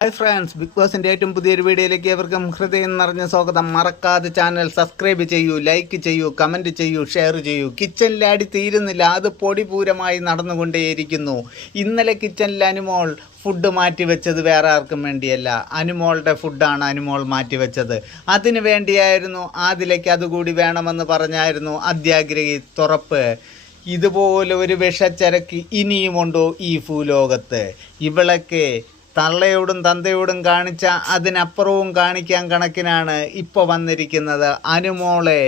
Hi friends big ബോസിന്റെ ഏറ്റവും പുതിയൊരു വീഡിയോയിലേക്ക് ഏവർക്കും ഹൃദയം നിറഞ്ഞ സ്വാഗതം. മറക്കാതെ ചാനൽ സബ്സ്ക്രൈബ് ചെയ്യൂ ലൈക്ക് ചെയ്യൂ കമന്റ് ചെയ്യൂ ഷെയർ ചെയ്യൂ. കിച്ചണിൽ അടി തീരുന്നില്ല. അത് പൊടിപൂരമായി നടന്നുകൊണ്ടേയിരിക്കുന്നു. ഇന്നലെ കിച്ചണിൽ അനുമോൾ ഫുഡ് മാറ്റി വെച്ചത് വേറെ ആർക്കും വേണ്ടിയല്ല. അനുമോളുടെ ഫുഡാണ് അനുമോൾ മാറ്റി വെച്ചത്. അതിനു വേണ്ടിയായിരുന്നു ആദിലേക്ക് അതുകൂടി വേണമെന്ന് പറഞ്ഞായിരുന്നു അത്യാഗ്രഹി തുറപ്പ്. ഇതുപോലെ ഒരു വിഷച്ചരക്ക് ഇനിയുമുണ്ടോ ഈ ഭൂലോകത്ത്? ഇവളൊക്കെ തള്ളയോടും തന്തയോടും കാണിച്ച അതിനപ്പുറവും കാണിക്കാൻ കണക്കിനാണ് ഇപ്പോൾ വന്നിരിക്കുന്നത്. അനുമോളെ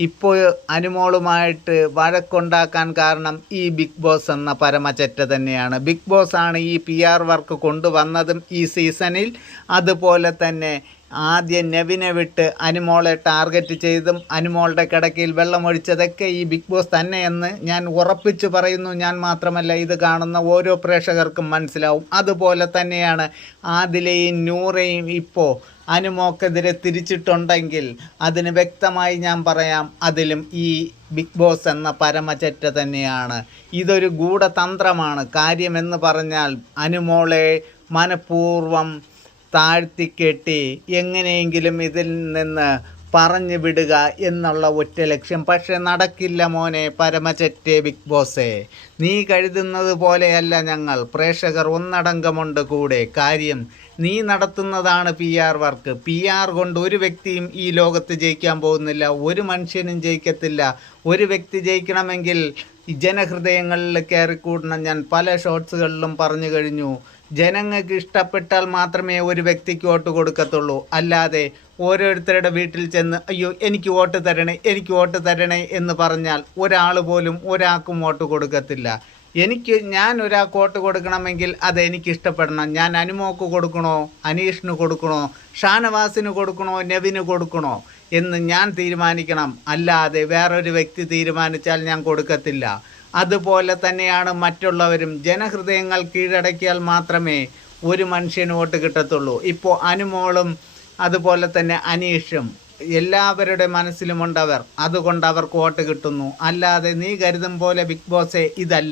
ഇപ്പോൾ അനുമോളുമായിട്ട് വഴക്കുണ്ടാക്കാൻ കാരണം ഈ ബിഗ് ബോസ് എന്ന പരമചറ്റ തന്നെയാണ്. ബിഗ് ബോസ് ആണ് ഈ പി ആർ വർക്ക് കൊണ്ടുവന്നതും ഈ സീസണിൽ. അതുപോലെ തന്നെ ആദ്യം നെവിനെ വിട്ട് അനുമോളെ ടാർഗറ്റ് ചെയ്തും അനുമോളുടെ കിടക്കയിൽ വെള്ളമൊഴിച്ചതൊക്കെ ഈ ബിഗ് ബോസ് തന്നെയെന്ന് ഞാൻ ഉറപ്പിച്ചു പറയുന്നു. ഞാൻ മാത്രമല്ല ഇത് കാണുന്ന ഓരോ പ്രേക്ഷകർക്കും മനസ്സിലാവും. അതുപോലെ തന്നെയാണ് ആദിലയും നൂറയും ഇപ്പോൾ അനുമോക്കെതിരെ തിരിച്ചിട്ടുണ്ടെങ്കിൽ അതിന് വ്യക്തമായി ഞാൻ പറയാം അതിലും ഈ ബിഗ് ബോസ് എന്ന പരമചറ്റ തന്നെയാണ്. ഇതൊരു ഗൂഢതന്ത്രമാണ്. കാര്യമെന്ന് പറഞ്ഞാൽ അനുമോളെ മനഃപൂർവം താഴ്ത്തിക്കെട്ടി എങ്ങനെയെങ്കിലും ഇതിൽ നിന്ന് പറഞ്ഞു വിടുക എന്നുള്ള ഒറ്റ ലക്ഷ്യം. പക്ഷെ നടക്കില്ല മോനെ പരമചറ്റേ ബിഗ് ബോസേ. നീ കരുതുന്നത് പോലെയല്ല ഞങ്ങൾ. പ്രേക്ഷകർ ഒന്നടങ്കമുണ്ട് കൂടെ. കാര്യം നീ നടത്തുന്നതാണ് P R work. P R കൊണ്ട് ഒരു വ്യക്തിയും ഈ ലോകത്ത് ജയിക്കാൻ പോകുന്നില്ല. ഒരു മനുഷ്യനും ജയിക്കത്തില്ല. ഒരു വ്യക്തി ജയിക്കണമെങ്കിൽ ജനഹൃദയങ്ങളിൽ കയറിക്കൂടണം. ഞാൻ പല ഷോർട്സുകളിലും പറഞ്ഞു കഴിഞ്ഞു. ജനങ്ങൾക്ക് ഇഷ്ടപ്പെട്ടാൽ മാത്രമേ ഒരു വ്യക്തിക്ക് വോട്ട് കൊടുക്കത്തുള്ളൂ. അല്ലാതെ ഓരോരുത്തരുടെ വീട്ടിൽ ചെന്ന് അയ്യോ എനിക്ക് വോട്ട് തരണേ എനിക്ക് വോട്ട് തരണേ എന്ന് പറഞ്ഞാൽ ഒരാൾ പോലും ഒരാൾക്കും വോട്ട് കൊടുക്കത്തില്ല. എനിക്ക് ഞാൻ ഒരാൾക്ക് വോട്ട് കൊടുക്കണമെങ്കിൽ അത് എനിക്ക് ഇഷ്ടപ്പെടണം. ഞാൻ അനുമോക്ക് കൊടുക്കണോ അനീഷിന് കൊടുക്കണോ ഷാനവാസിന് കൊടുക്കണോ നെവിന് കൊടുക്കണോ? എന്ന് ഞാൻ തീരുമാനിക്കണം. അല്ലാതെ വേറൊരു വ്യക്തി തീരുമാനിച്ചാൽ ഞാൻ കൊടുക്കത്തില്ല. അതുപോലെ തന്നെയാണ് മറ്റുള്ളവരും. ജനഹൃദയങ്ങൾ കീഴടക്കിയാൽ മാത്രമേ ഒരു മനുഷ്യന് വോട്ട് കിട്ടത്തുള്ളൂ. ഇപ്പോൾ അനുമോളും അതുപോലെ തന്നെ അനീഷും എല്ലാവരുടെ മനസ്സിലുമുണ്ടവർ. അതുകൊണ്ട് അവർക്ക് വോട്ട് കിട്ടുന്നു. അല്ലാതെ നീ കരുതും പോലെ ബിഗ് ബോസേ ഇതല്ല.